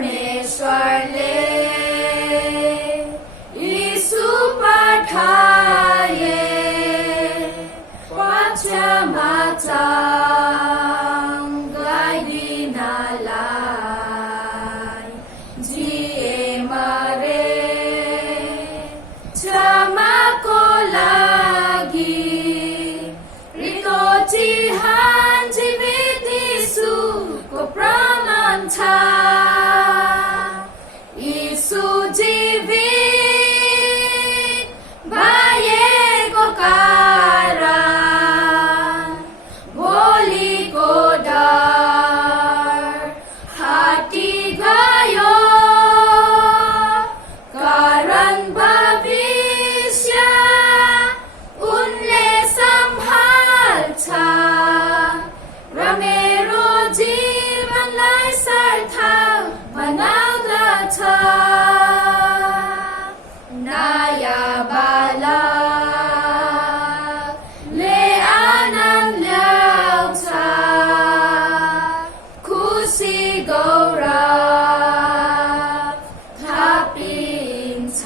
परमेश्वरले यीशु पठाए पक्षमा चाँगाइ दिनलाई जिए मरे क्षमाको लागि रिको चिहान जीवित यीशुको प्रमाण छ यीशु जीवित भएको कारण भोलिको डर हटी गयो कारण भविष्य उनले सम्हाल्छ र मेरो जीवनलाई सार्थक बनाउँदछ नयाँ बालकले आनन्द ल्याउँछ खुसी गौरव थपिन्छ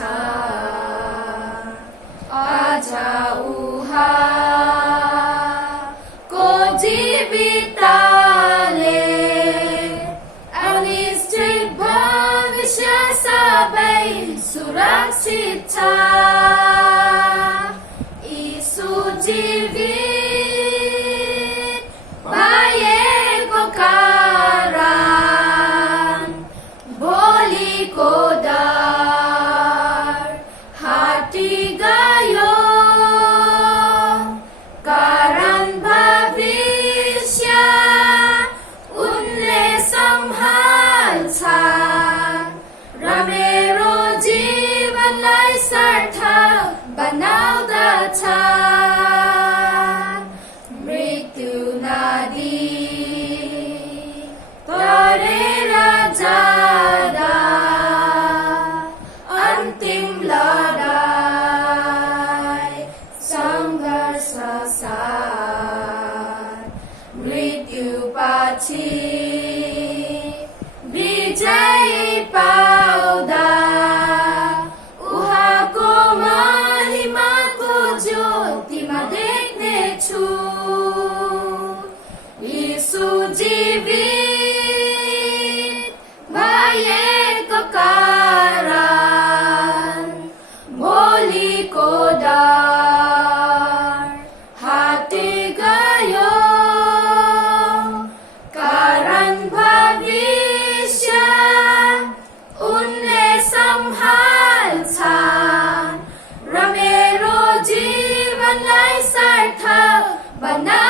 आज उहाँको जीवितले अनिश्चित भविष्य सबै सुरक्षित छ यीशु जीवित भएको कारण भोलिको डर हटी गयो कारण भविष्य उनले सम्हाल्छ र मेरो जीवनलाई सार्थक बनाउँदछ मृत्यु नदी तरेर जाँदा अन्तिम लडाई सङ्घर्ष साथ मृत्युपछि विजय पाउँदा उहाँको महिमाको ज्योतिमा देख्नेछु यीशु जीवित भएको कारण भोलिको डर हटी गयो कारण भविष्य उनले सम्हाल्छ र मेरो जीवनलाई सार्थक बना